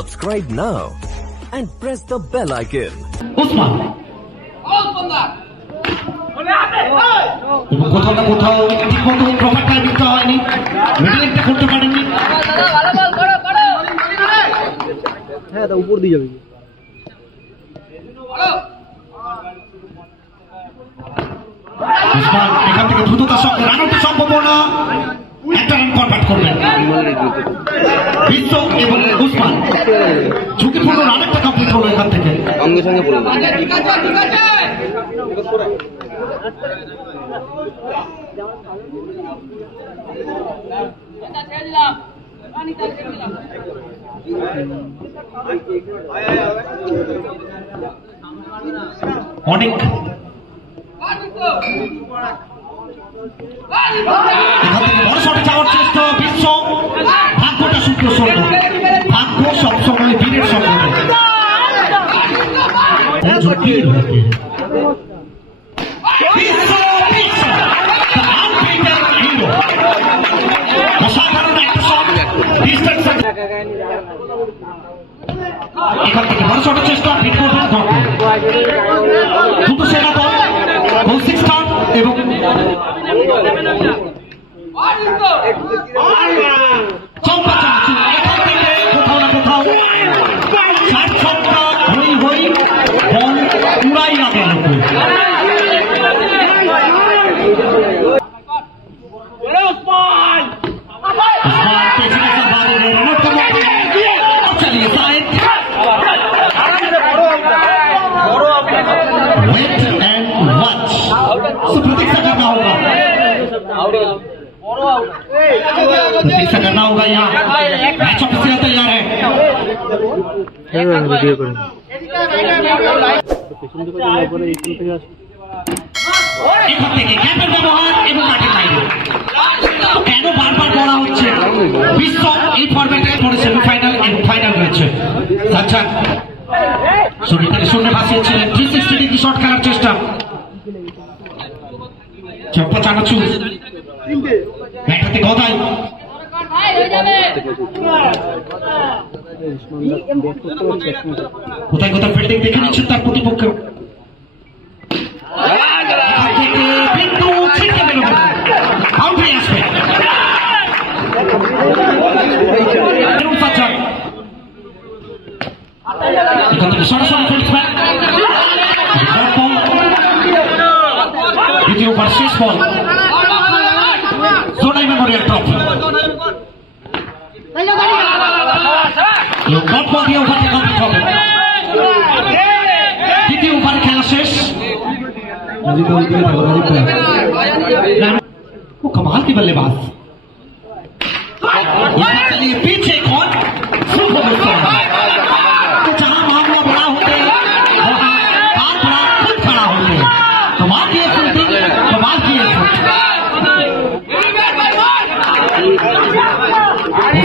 Subscribe now and press the bell icon. Usman. কোথাও না কোথাও ঠিক মতো প্রপারটা দিতে হয়নি, মিডলিংটা করতে পারেননি। হ্যাঁ তা উপর দিয়ে যাবে। উসমান এখান থেকে দ্রুততার সঙ্গে রান আউটের সম্ভাবনা, একটা রান কনভার্ট করবেন বিশ্ব এবং উসমান। ঝুঁকিপূর্ণ রান একটা কমপ্লিট হলো এখান থেকে। সঙ্গে সঙ্গে বলুন অনেক এখান থেকে বড় শটে যাওয়ার চেষ্টা বিশ্ব। ভাগ্যটা সূত্র শূন্য, ভাগ্য সবসময় বীরের সঙ্গে অসাধারণ একটা শট। এখান থেকে বড় শটের চেষ্টা, দুটো সেনা দল গোল 6 রান এবং চম্পা চাচু এখান থেকে কোথাও না কোথাও 60 ছক্কা হই হই বল উড়াইয়া গেল। प्रतीक्षा करना होगा यहाँ, मैच ऑफ से तैयार है। এখান থেকে ক্যাপের ব্যবহার এবং মাঠের বাইরে কেন বারবার করা হচ্ছে? বিশ্ব এই ফরম্যাটে পরে সেমিফাইনাল এবং ফাইনাল রয়েছে। আচ্ছা শরীরটাকে শূন্য ভাসিয়েছিলেন, 360 ডিগ্রি শট খেলার চেষ্টা। চম্পা চানাচু ব্যাট হাতে গদাই, কোথায় কোথায় ফিল্ডিং দেখে নিচ্ছেন তার প্রতিপক্ষ। আউট হয়ে আসবে এখান থেকে সরাসরি ফিল্ডম্যান। দ্বিতীয় ওভার শেষ ball, Sonai memorial trophy. Dot ball দিয়ে ওভারটি কমপ্লিট হবে। দ্বিতীয় ওভারে খেলা শেষ। वो कमाल की बल्लेबाज, चलिए पीछे कौन तो जहां मामला बड़ा होते हैं वहां हाथ बड़ा खुद खड़ा होते हैं। कमाल की फील्डिंग, कमाल की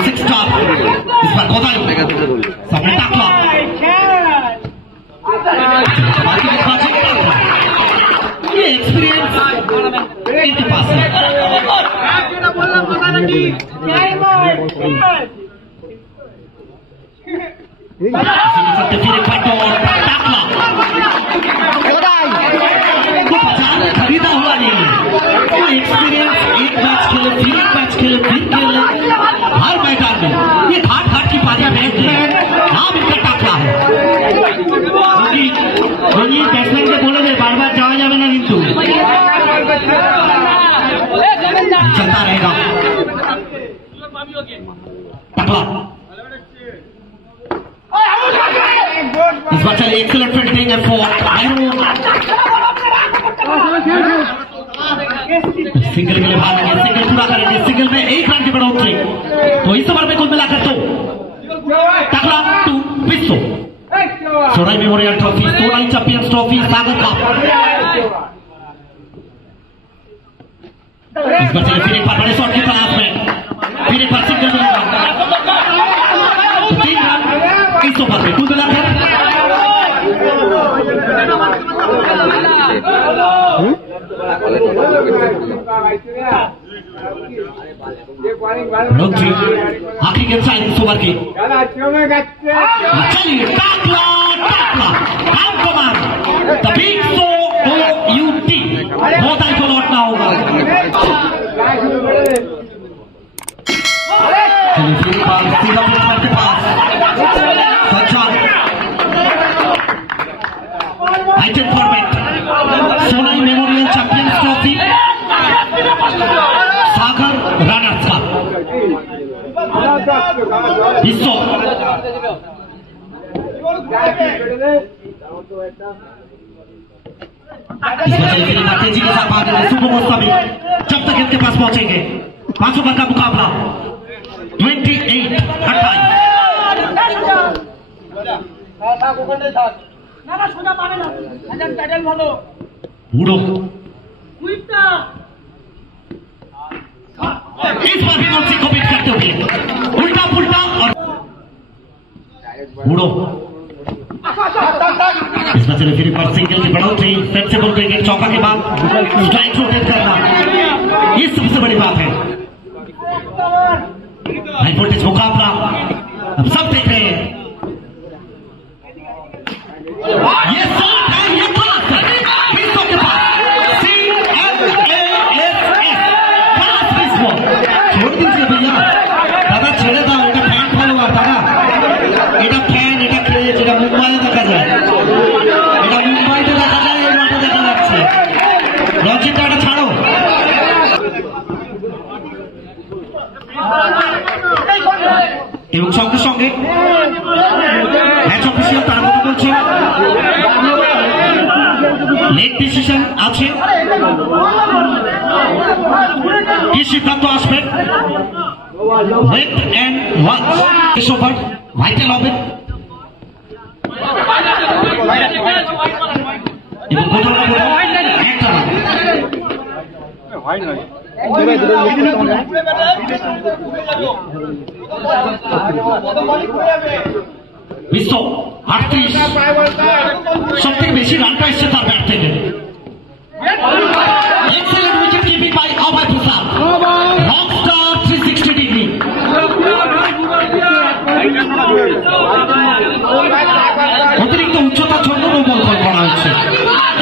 सिक्स स्टार। इस बार गोदाई सामने टाकला, ये एक्सपीरियंस इनके पास है। खरीदा हुआ नहीं है, एक्सपीरियंस एक मैच खेले फिर एक मैच खेले फिर खेले हर मैदान में ये घाट घाट की बातें मैच है। नाम इनका टाकला है। बैट्समैन के बोले बार बार जावा जावे ना, किंतु चलता रहेगा टाकला। इस बार चले एक्सीलेंट फील्डिंग है फॉर सिंगल के लिए भागेंगे, सिंगल पूरा करेंगे, सिंगल में एक रन की बढ़ोतरी। तो इस ओवर में कुल मिलाकर तो टाकला 2 विश्व Sonai memorial trophy, Sonai champions trophy, Sagar cup. इस बार चले फिर एक बार बड़े शॉट की तलाश में, फिर एक बार सिंगल मिलेगा। तो 3 रन इस ओवर में कुल मिलाकर आखिरी गेंद शायद इस ओवर की चलिए टाकला टाकला काम कमान तभी तो OUT बहुत आई को लौटना होगा चलिए फिर सीधा बैट्समैन के पास सज्जन item format Sonai memorial champions trophy Sagar runners का हिस्सा तेजी के साथ भाग रहे सुपर मुस्ताफी जब तक इनके पास पहुंचेंगे 5 ओवर का मुकाबला 28-28 इस बार भी नौसी को बीट करते हुए उल्टा पुल्टा और बूढ़ो इस बच्चे ने फिर पर सिंगल की बढ़ोतरी सेंसेबल विकेट चौका के बाद स्ट्राइक रोटेट करना ये सबसे बड़ी बात है हाई वोल्टेज मुकाबला अब सब देख रहे हैं ये शॉट है ये पास है बीसों के पास छोड़ दीजिए भैया दादा छेड़े था এটা ফ্যান ফলোয়ার দাদা এটা ফ্যান এটা ক্রেজ এটা মুম্বাইয়ে দেখা যায় এটা মুম্বাইতে দেখা যায় এই মাঠে দেখা যাচ্ছে লজিকটা এটা ছাড়ো এবং সঙ্গে সঙ্গে ম্যাচ অফিসিয়াল তার কথা বলছে লেট ডিসিশন আছে কি সিদ্ধান্ত আসবে লেট এন্ড ওয়াচ এস ওভার ভাইটাল হবে এবং কোথাও একটা বিশ্ব 38 সব থেকে বেশি রানটা এসছে তার ব্যাট থেকে excellent wicket keeping by Abhay Prasad rockstar 360 degree অতিরিক্ত উচ্চতার জন্য নো বল করা হচ্ছে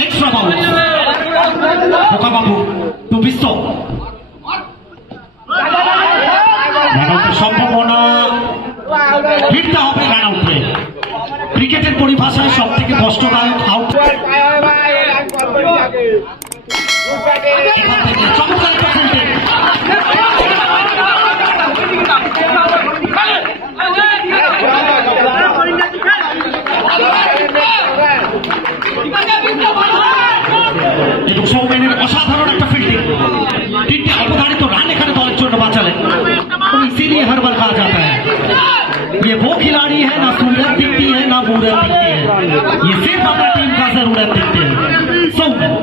এক্সট্রা বাউন্স পোকা বাবু টু বিশ্ব সম্ভাবনা ফিরতে হবে রান আউটে ক্রিকেটের পরিভাষায় সব থেকে কষ্টদায়ক আউট চমৎকার এবং সৌমেনের অসাধারণ একটা ফিল্ডিং 3টে অবধারিত রান এখানে দলের জন্য বাঁচালেন इसीलिए हर बार कहा जाता है ये वो खिलाड़ी है ना सूरत दिखती है ना बूरत दिखती है ये सिर्फ अपना टीम का जरूरत दिखती है सौमेन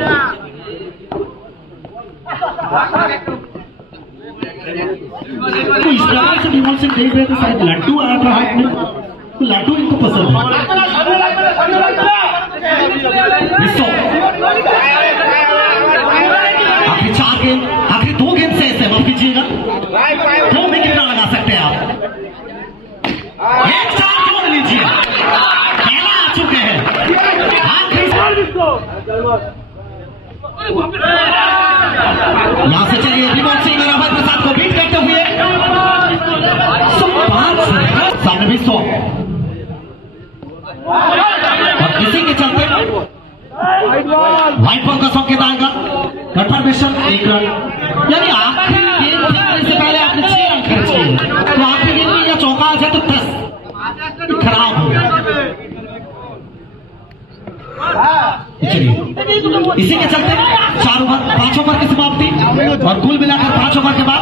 तो इस प्रकार से विमल सिंह देख रहे थे शायद लड्डू आया था हाथ में तो लड्डू इनको पसंद है आखिरी 4 गेंद आखिरी 2 गेंद से ऐसे माफ कीजिएगा 2 में कितना लगा सकते हैं आप एक चार जोड़ लीजिए पहला आ चुके हैं यहां से चलिए विमल सिंह और अभय प्रसाद को बीट करते हुए सामने भी 100 और इसी के चलते व्हाइट बॉल का संकेत आएगा कंफर्मेशन 1 रन यानी आखिरी गेंद फेंकने से पहले आपने 6 रन खर्च किए तो आखिरी गेंद में या चौका आ जाए तो 10 खराब हो चलिए इसी के चलते 4 ओवर 5 ओवर की समाप्ति और कुल मिलाकर 5 ओवर के बाद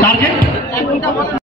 टारगेट